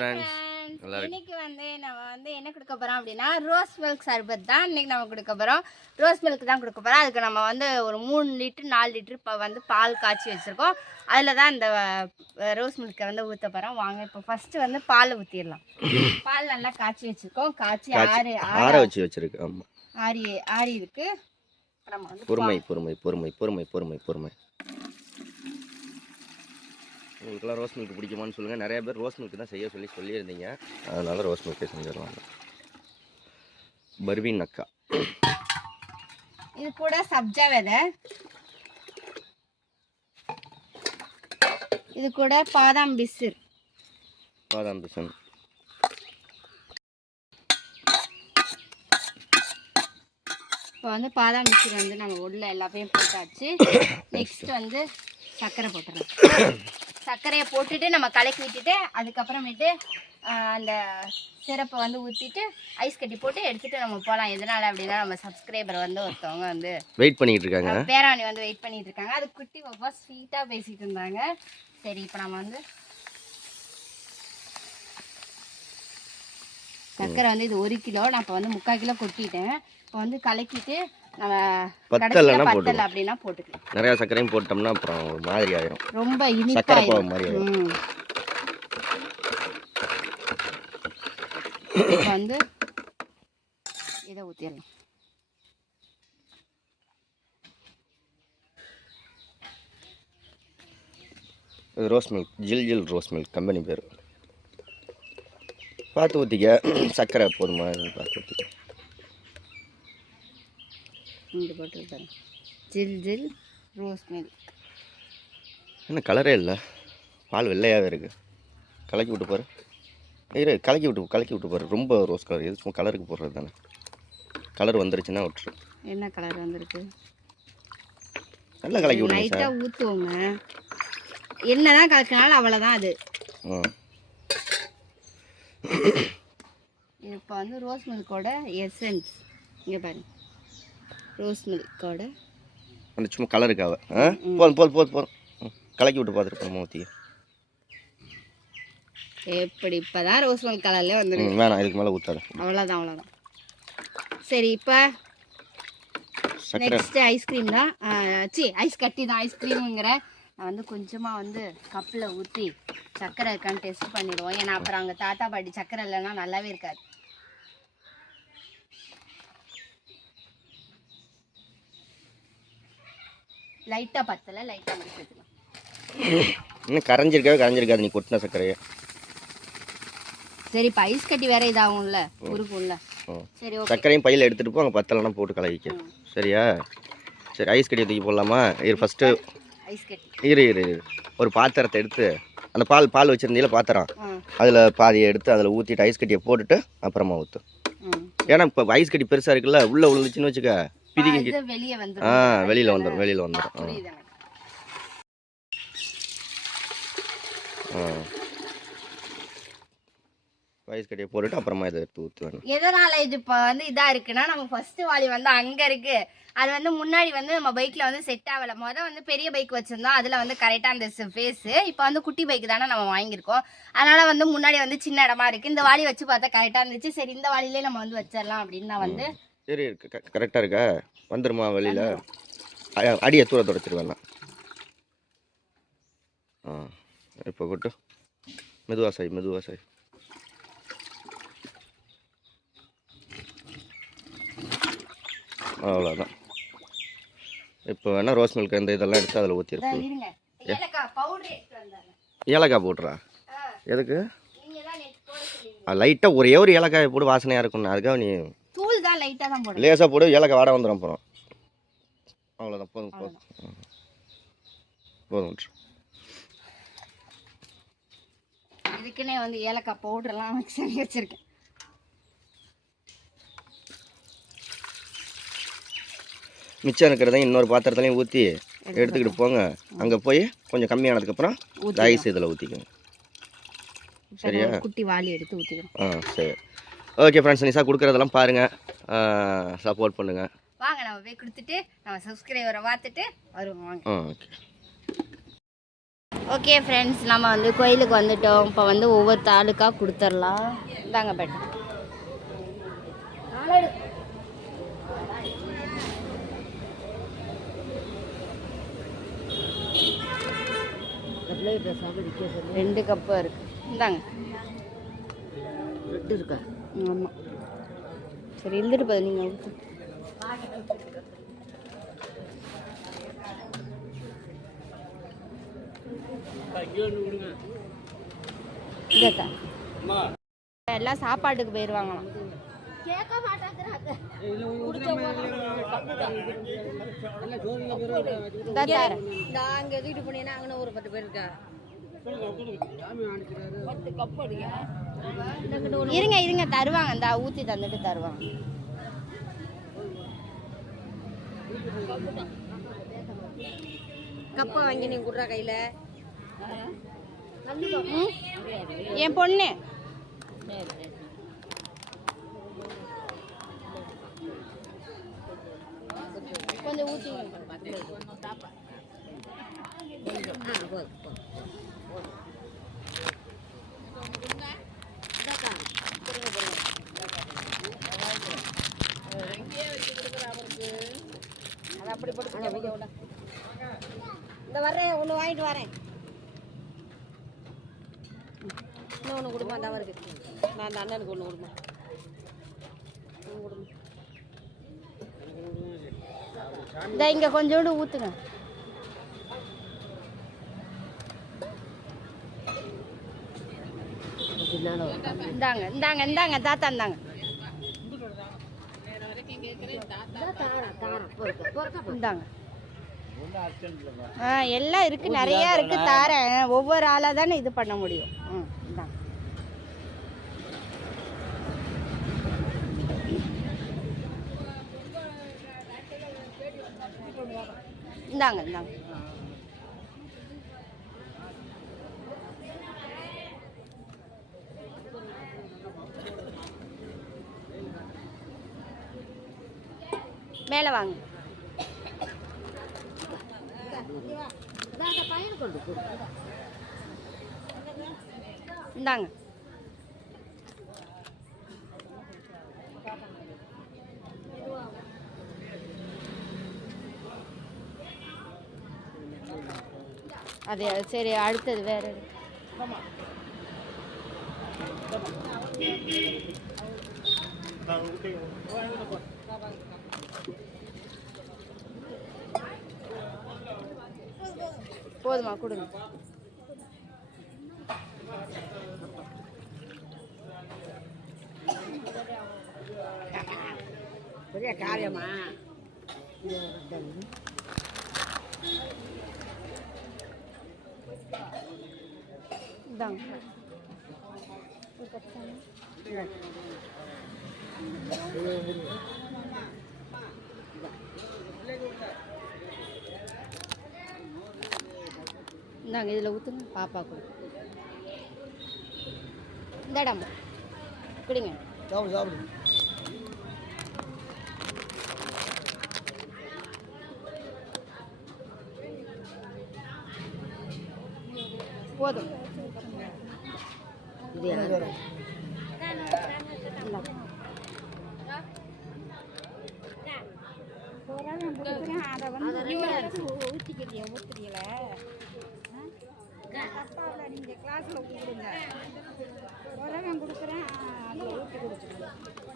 Friends இன்னைக்கு வந்து நம்ம வந்து என்ன கொடுக்க போகிறோம் அப்படின்னா ரோஸ் மில்க் சர்பத் தான் இன்னைக்கு நம்ம கொடுக்க போகிறோம். ரோஸ் மில்க் தான் கொடுக்க போகிறோம். அதுக்கு நம்ம வந்து ஒரு 3 லிட்டர் 4 லிட்டர் இப்போ வந்து பால் காய்ச்சி வச்சுருக்கோம். அதில் தான் இந்த ரோஸ் மில்கை வந்து ஊற்ற போகிறோம். வாங்க இப்போ ஃபஸ்ட்டு வந்து பால் ஊற்றிடலாம். பால் நல்லா காய்ச்சி வச்சுருக்கோம். காய்ச்சி ஆற வச்சு வச்சுருக்கு. ஆமாம், ஆறி இருக்கு. நம்ம வந்து பொறுமை பொறுமை பொறுமை பொறுமை பொறுமை பொறுமை. உங்களுக்குலாம் ரோஸ் மில்க் பிடிக்குமான்னு சொல்லுங்கள். நிறைய பேர் ரோஸ் மில்க் தான் சொல்லியிருந்தீங்க. அதனால் ரோஸ் மில்கே செஞ்சிடலாம். பர்வீன் அக்கா, இது கூட சப்ஜா விதை, இது கூட பாதாம் பிசின். இப்போ வந்து பாதாம் பிசின் வந்து நம்ம உள்ள எல்லாத்தையும் போட்டாச்சு. நெக்ஸ்ட் வந்து சர்க்கரை போட்டுடலாம். சர்க்கரையை போட்டுட்டு நம்ம கலக்கி விட்டுட்டு அதுக்கப்புறமேட்டு அந்த சிரப்பை வந்து ஊற்றிட்டு ஐஸ் கட்டி போட்டு எடுத்துகிட்டு நம்ம போகலாம். எதனால் அப்படின்னா நம்ம சப்ஸ்கிரைபர் வந்து ஒருத்தவங்க வந்து வெயிட் பண்ணிட்டு இருக்காங்க, பேராணி வந்து வெயிட் பண்ணிட்டு இருக்காங்க. அது குட்டி பாப்பா ஸ்வீட்டாக பேசிகிட்டு இருந்தாங்க. சரி, இப்போ நம்ம வந்து சர்க்கரை வந்து இது 1 கிலோ, நான் இப்போ வந்து 3/4 கிலோ கொட்டிட்டேன். இப்போ வந்து கலக்கிட்டு நம்ம பத்தல அப்படின்னா போட்டுக்கலாம். நிறைய சர்க்கரையும் போட்டோம்னா அப்புறம் ஒரு மாதிரி ஆயிரும், ரொம்ப இனிப்பாயிரும் மாதிரி ஆயிரும். இப்போ வந்து இதை ஊற்றிடலாம். ரோஸ் மில்க், ஜில் ரோஸ் மில்க் கம்பெனி பேர். பார்த்து ஊற்றிக்க. சர்க்கரை போதுமா பார்த்து ஊற்றிக்க. இங்கே போட்டுருக்கேன் ஜில் ரோஸ் மில்க். என்ன கலரே இல்லை, பால் வெள்ளையாகவே இருக்குது. கலக்கி விட்டு பாரு. கலக்கி விட்டு பாரு. ரொம்ப ரோஸ் கலர். எது சும்மா கலருக்கு போடுறது தானே. கலர் வந்துருச்சுன்னா விட்டுரு. என்ன கலர் வந்திருக்கு? நல்லா கலக்கி விடுங்க. லைட்டாக ஊற்றுவோங்க. என்னதான் கலக்கினாலும் அவ்வளோதான் அது. இப்போ வந்து ரோஸ் மில்கோட எசன்ஸ் இங்கே பாருங்க. ரோஸ் மில்கோட அந்த சும்மா கலருக்காக போதும். கலக்கி விட்டு பார்த்துருப்போம் ஊற்றி. எப்படி இப்போதான் ரோஸ் மில்க் கலர்லேயே வந்துருக்கு. வேணாம், இதுக்கு மேலே ஊற்றாது. அவ்வளோதான். சரி, இப்போ நெக்ஸ்ட்டு ஐஸ்கிரீம் தான். ஐஸ் கட்டி தான். ஐஸ்கிரீமுங்கிற நான் வந்து கொஞ்சமாக வந்து கப்பில் ஊற்றி சர்க்கரை இருக்கான்னு டெஸ்ட் பண்ணிடுவோம். ஏன்னா அப்புறம் அங்கே தாத்தா பாட்டி சர்க்கரை இல்லைன்னா நல்லாவே இருக்காது. லைட்டாக பத்தலை, லைட்டாக முடிச்சுக்கலாம். இன்னும் கரைஞ்சிருக்காது நீ கொட்டின சர்க்கரையை. சரி, இப்போ ஐஸ் கட்டி வேற இதாகும்ல, உருக்கும்ல. சரி, சர்க்கரையும் பையில் எடுத்துகிட்டு போ. அங்கே பத்தலைன்னா போட்டு கலக்கிக்க. சரியா? சரி, ஐஸ் கட்டியை தூக்கி போடலாமா? ஃபஸ்ட்டு ஐஸ் கட்டி இரு ஒரு பாத்திரத்தை எடுத்து, அந்த பால் வச்சுருந்தீங்களா பாத்திரம், அதில் பாதியை எடுத்து அதில் ஊற்றிட்டு ஐஸ் கட்டியை போட்டுட்டு அப்புறமா ஊற்று. ஏன்னா இப்போ ஐஸ் கட்டி பெருசாக இருக்குல்ல, உள்ளே விழுந்துச்சுன்னு வச்சுக்க பிதிக்கி வெளியில் வந்துடும். ஐஸ் கட்டியை போட்டுட்டு அப்புறமா இதை எடுத்து ஊற்றுவேன். எதனால் இது இப்போ வந்து இதாக இருக்குன்னா, நம்ம ஃபஸ்ட்டு வாலி வந்து அங்கே இருக்குது. அது வந்து முன்னாடி வந்து நம்ம பைக்கில் வந்து செட் ஆகலை. வந்து பெரிய பைக் வச்சுருந்தோம், அதில் வந்து கரெக்டாக அந்த ஃபேஸு. இப்போ வந்து குட்டி பைக் தானே நம்ம வாங்கியிருக்கோம். அதனால் வந்து முன்னாடி வந்து சின்ன இடமா இருக்குது. இந்த வாலி வச்சு பார்த்தா கரெக்டாக இருந்துச்சு. சரி, இந்த வாலிலே நம்ம வந்து வச்சிடலாம் அப்படின்னு நான் வந்து. சரி, கரெக்டாக இருக்கா? வந்துடுமா வெளியில்? அடியை தூர தொடச்சிருவேண்ணா. இப்போ கொட்டு. மெதுவா சாய். அவ்வளோதான். இப்போ வேணால் ரோஸ் மில்க் இந்த இதெல்லாம் எடுத்து அதில் ஊற்றிருக்கோம். ஏலக்காய் போட்டுறா. எதுக்கு? லைட்டாக ஒரே ஒரு ஏலக்காய் போட்டு வாசனையாக இருக்கும்ண்ணா. அதுக்காக நீ தூள் தான் லைட்டாக தான் போடு. லேசாக போடு, ஏலக்காய் வாட வந்துடும் அப்புறம். அவ்வளோதான், போதும். இதுக்குன்னே வந்து ஏலக்காய் பவுடர்லாம் வச்சுருக்கேன். மிச்சம் இருக்கிறதையும் இன்னொரு பாத்திரத்துலையும் ஊற்றி எடுத்துக்கிட்டு போங்க. அங்கே போய் கொஞ்சம் கம்மியானதுக்கப்புறம் ஐஸ் இதில் ஊற்றிக்கோங்க. சரியா? குட்டி வாலி எடுத்து ஊற்றிக்கிறோம். சரி, ஓகே ஃப்ரெண்ட்ஸ். நிஷா கொடுக்குறதெல்லாம் பாருங்கள், சப்போர்ட் பண்ணுங்கள். வாங்க நம்ம போய் கொடுத்துட்டு நம்ம சப்ஸ்கிரைபரை பார்த்துட்டு வருவோம். வாங்க. ஓகே. ஓகே ஃப்ரெண்ட்ஸ், நம்ம வந்து கோயிலுக்கு வந்துட்டோம். இப்போ வந்து ஒவ்வொரு தாலுக்காக கொடுத்துடலாம். இந்தாங்க பெட். ரெண்டு கப்பு இருக்கு. இந்தாங்க இருக்கா? ஆமாம். சரி இருந்துட்டு போகுது, நீங்கள் ஊற்று. எல்லாம் சாப்பாட்டுக்கு போயிடுவாங்களாம். கேட்க மாட்டாங்க. இருங்க இருங்க தருவாங்க. இந்த ஊற்றி தந்துட்டு தருவாங்க. கப்பை வாங்கி நீங்க குடுற கையில. என் பொண்ணு கொஞ்சம் ஊற்றி அது அப்படி போட்டு இந்த வர்றேன். ஒன்று வாங்கிட்டு வரேன். இன்னொன்று கொடுமா. அந்த அவருக்கு நான் அந்த அண்ணனுக்கு ஒன்று கொடுமா. இந்த இங்கே கொஞ்சோண்டு ஊற்றுங்க. இந்தாங்க இந்தாங்க இந்தாங்க தாத்தா இந்தாங்க. இந்தாங்க. எல்லாம் இருக்கு, நிறைய இருக்கு. தாரேன். ஒவ்வொரு ஆளாக தானே இது பண்ண முடியும். இந்தாங்க. இந்தாங்க இந்தாங்க. மேலே வாங்க. இந்தாங்க. அது சரி. அடுத்தது வேற போதுமா? கொடுங்க. பெரிய காரியமா? இந்தாங்க. இந்தாங்க. இதில் ஊற்றுங்க. பாப்பா கொடு. இந்த இடம் பிடிங்க. சாப்பிடு. போதும். அதை வந்து ஊற்றிக்கிறீங்கள நீங்கள் கிளாஸில் கொடுங்க. உரவன் கொடுக்குறேன். அதில் ஊற்றி கொடுத்துருங்க.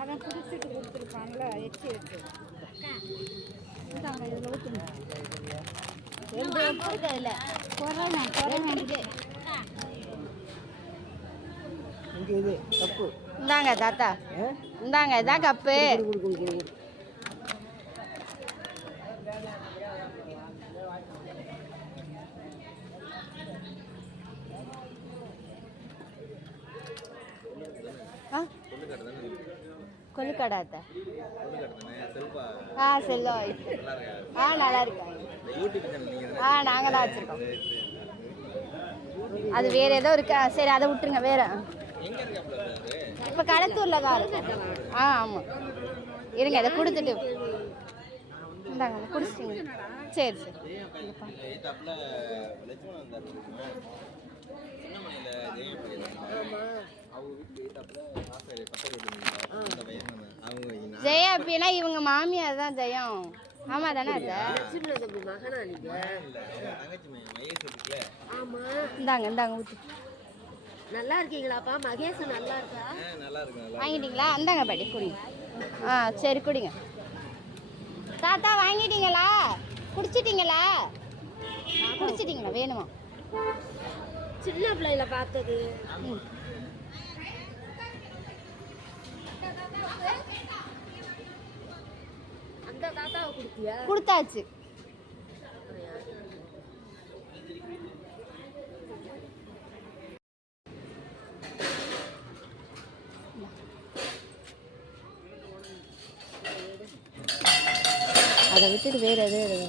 அவன் குடிச்சிட்டு கொடுத்துருப்பான்ல எச்சி எடுத்து. இதாங்க இதில் ஊற்றுங்க. இல்லை உரவன் இது கப்பு. இந்தாங்க தாத்தா. இந்தாங்க. இதான் கப்பு. கொல்லுக்கடை அத்தை. செல்வா. நல்லா இருக்காங்க. நாங்கள் தான் வச்சுருக்கோம். அது வேறு ஏதோ இருக்கா? சரி அதை விட்டுருங்க. வேற இப்போ கடத்தூரில் தான் இருக்கு. ஆமாம். இருங்க இதை கொடுத்துட்டு இந்தாங்க. குடிச்சிட்டிங்க. சரி சரி. ஜெயா அப்படின்னா இவங்க மாமியார் தான் ஜெயம். ஆமா தானே அது? இந்தாங்க இந்தாங்க ஊத்து. நல்லா இருக்கீங்களாப்பா? மகேஷ் நல்லா இருக்கா? வாங்கிட்டீங்களா? இந்தாங்க பாட்டி குடிங்க. ஆ சரி குடிங்க. தாத்தா வாங்கிட்டீங்களா? குடிச்சிட்டீங்களா? குடிச்சிட்டீங்களா? வேணுமா? சின்ன பிள்ளைல பார்த்தது. அந்த தாத்தாவை குடிப்பியா? கொடுத்தாச்சு. அதை விட்டுட்டு வேற எது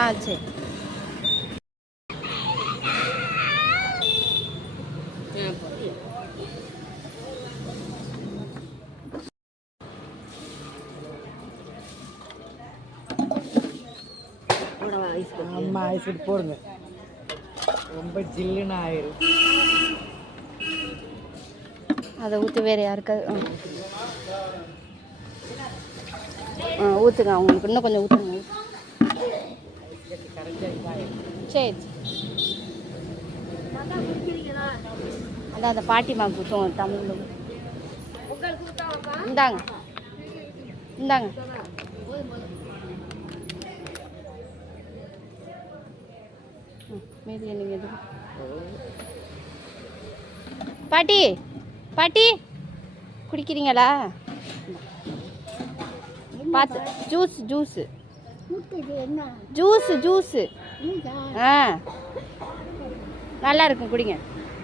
ஆ சரி. அம்மா ஐஸ் போடுங்க, ரொம்ப ஜில்லுன்னு ஆயிரும். அதை ஊற்றி வேறு யாருக்காவது ஊற்றுங்க. அவங்களுக்கு இன்னும் கொஞ்சம் ஊற்றுங்க. சரி அதான் அந்த பாட்டிமா ஊற்றுவோம் தமிழில். இந்தாங்க இந்தாங்க. மீதி நீங்கள் எது பாட்டி பாட்டி குடிக்கிறீங்களா? பார்த்து ஜூஸ் ஜூஸு ஜூஸு ஜூஸு ஆ நல்லா இருக்கும், குடிங்க.